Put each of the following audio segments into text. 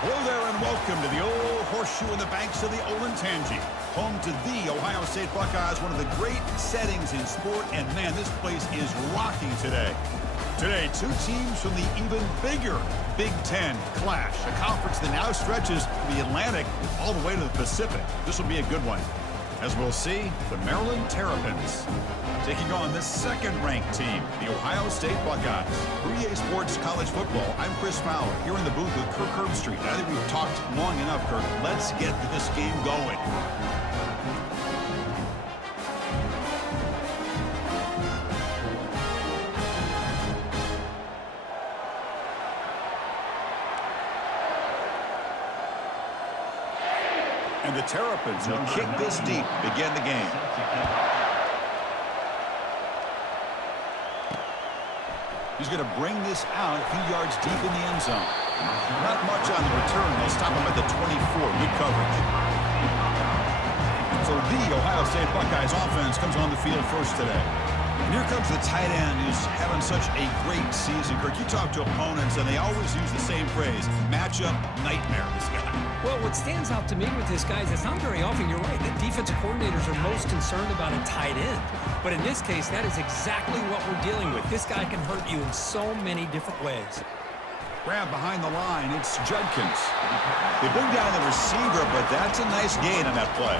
Hello there and welcome to the old horseshoe in the banks of the Olentangy, home to the Ohio State Buckeyes, one of the great settings in sport, and man, this place is rocking today. Today, two teams from the even bigger Big Ten clash, a conference that now stretches from the Atlantic all the way to the Pacific. This will be a good one. As we'll see, the Maryland Terrapins taking on the second-ranked team, the Ohio State Buckeyes. For EA Sports College Football, I'm Chris Fowler, here in the booth with Kirk Herbstreit. I think we've talked long enough, Kirk. Let's get this game going. And the Terrapins will kick this deep to begin the game. He's going to bring this out a few yards deep in the end zone. Not much on the return. They'll stop him at the 24. Good coverage. So the Ohio State Buckeyes offense comes on the field first today. And here comes the tight end who's having such a great season. Kirk, you talk to opponents, and they always use the same phrase, matchup nightmare, this guy. Well, what stands out to me with this guy is it's not very often, you're right, that defensive coordinators are most concerned about a tight end. But in this case, that is exactly what we're dealing with. This guy can hurt you in so many different ways. Grab behind the line, it's Judkins. They bring down the receiver, but that's a nice gain on that play.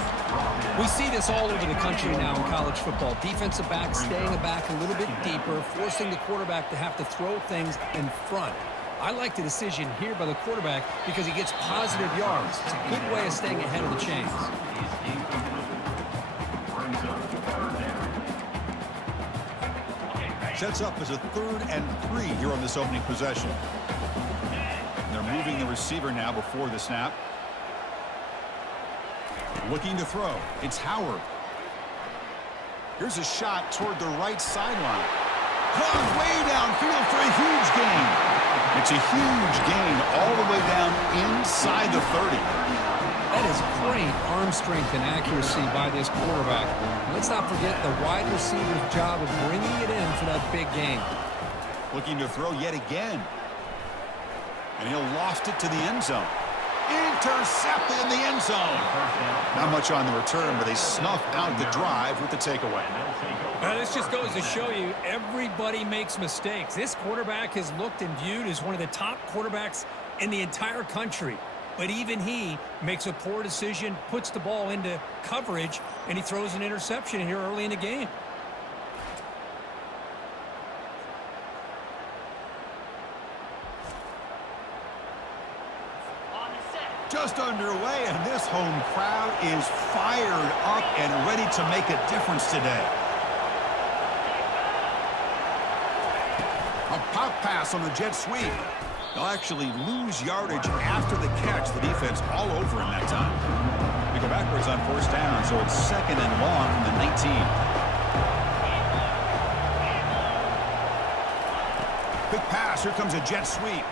We see this all over the country now in college football. Defensive backs staying back a little bit deeper, forcing the quarterback to have to throw things in front. I like the decision here by the quarterback because he gets positive yards. It's a good way of staying ahead of the chains. Sets up as a 3rd and 3 here on this opening possession. And they're moving the receiver now before the snap. Looking to throw. It's Howard. Here's a shot toward the right sideline. Caught way downfield for a huge gain. It's a huge gain all the way down inside the 30. That is great arm strength and accuracy by this quarterback. Let's not forget the wide receiver's job of bringing it in for that big gain. Looking to throw yet again. And he'll loft it to the end zone. Intercepted in the end zone. Not much on the return, but they snuff out the drive with the takeaway. This just goes to show you everybody makes mistakes. This quarterback is looked and viewed as one of the top quarterbacks in the entire country. But even he makes a poor decision, puts the ball into coverage, and he throws an interception here early in the game. Just underway, and this home crowd is fired up and ready to make a difference today. A pop pass on the jet sweep. They'll actually lose yardage after the catch. The defense all over him that time. They go backwards on 4th down, so it's 2nd and long from the 19. Big pass. Here comes a jet sweep.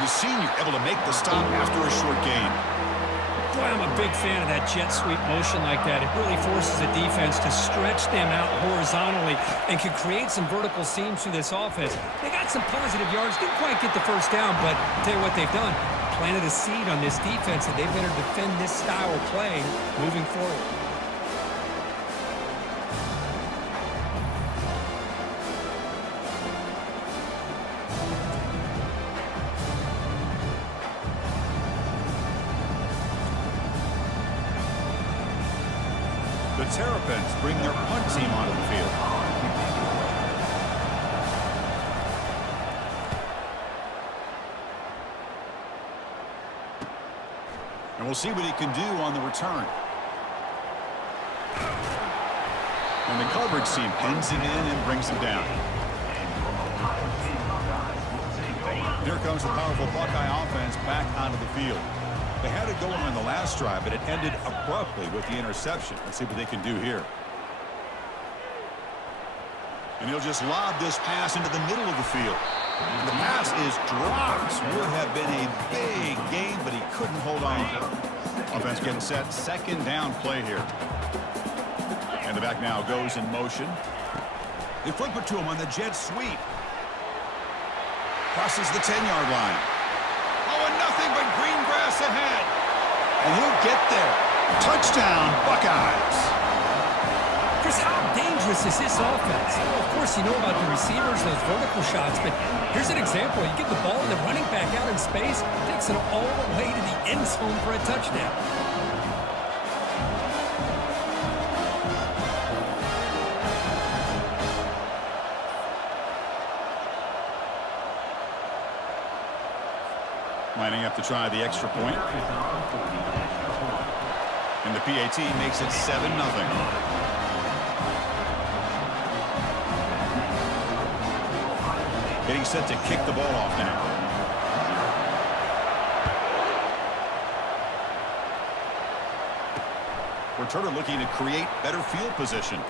The senior able to make the stop after a short gain. Boy, I'm a big fan of that jet sweep motion like that. It really forces the defense to stretch them out horizontally and can create some vertical seams through this offense. They got some positive yards. Didn't quite get the first down, but I'll tell you what they've done. Planted a seed on this defense, and they better defend this style of play moving forward. The Terrapins bring their punt team onto the field. And we'll see what he can do on the return. And the coverage team pins him in and brings him down. Here comes the powerful Buckeye offense back onto the field. They had it going on the last drive, but it ended abruptly with the interception. Let's see what they can do here. And he'll just lob this pass into the middle of the field. And the pass is dropped. Would have been a big gain, but he couldn't hold on. Offense getting set. 2nd down play here. And the back now goes in motion. They flip it to him on the jet sweep. Crosses the 10-yard line. Oh, and nothing but green grass ahead. And he'll get there. Touchdown, Buckeyes. Chris, how dangerous is this offense? Well, of course, you know about the receivers, those vertical shots, but here's an example. You get the ball and the running back out in space, takes it all the way to the end zone for a touchdown. Lining up to try the extra point. And the PAT makes it 7-0. Getting set to kick the ball off now. Returner looking to create better field position.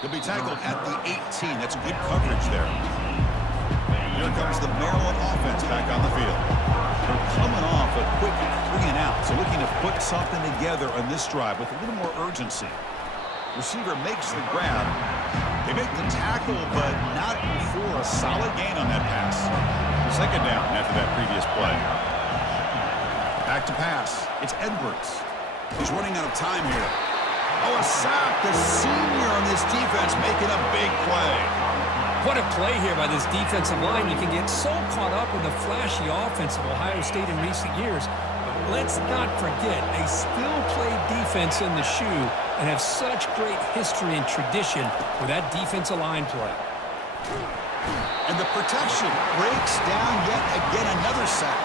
He'll be tackled at the 18. That's good coverage there. Here comes the Maryland offense back on the field. They're coming off a quick 3-and-out, so looking to put something together on this drive with a little more urgency. Receiver makes the grab. They make the tackle, but not before a solid gain on that pass. Second down after that previous play. Back to pass. It's Edwards. He's running out of time here. Oh, a sack. The senior on this defense making a big play. What a play here by this defensive line. You can get so caught up in the flashy offense of Ohio State in recent years. But let's not forget, they still play defense in the shoe and have such great history and tradition with that defensive line play. And the protection breaks down yet again, another sack.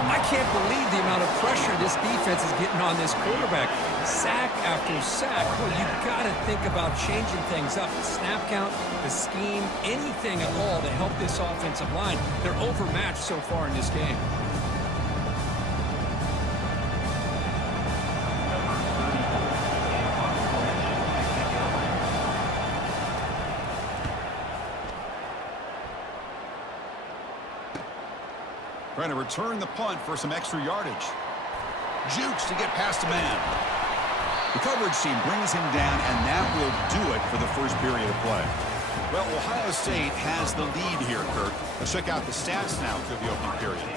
I can't believe the amount of pressure this defense is getting on this quarterback. Sack after sack. Well, you've got to think about changing things up. The snap count, the scheme, anything at all to help this offensive line. They're overmatched so far in this game. Trying to return the punt for some extra yardage. Jukes to get past a man. The coverage team brings him down, and that will do it for the first period of play. Well, Ohio State has the lead here, Kirk. Let's check out the stats now through the opening period.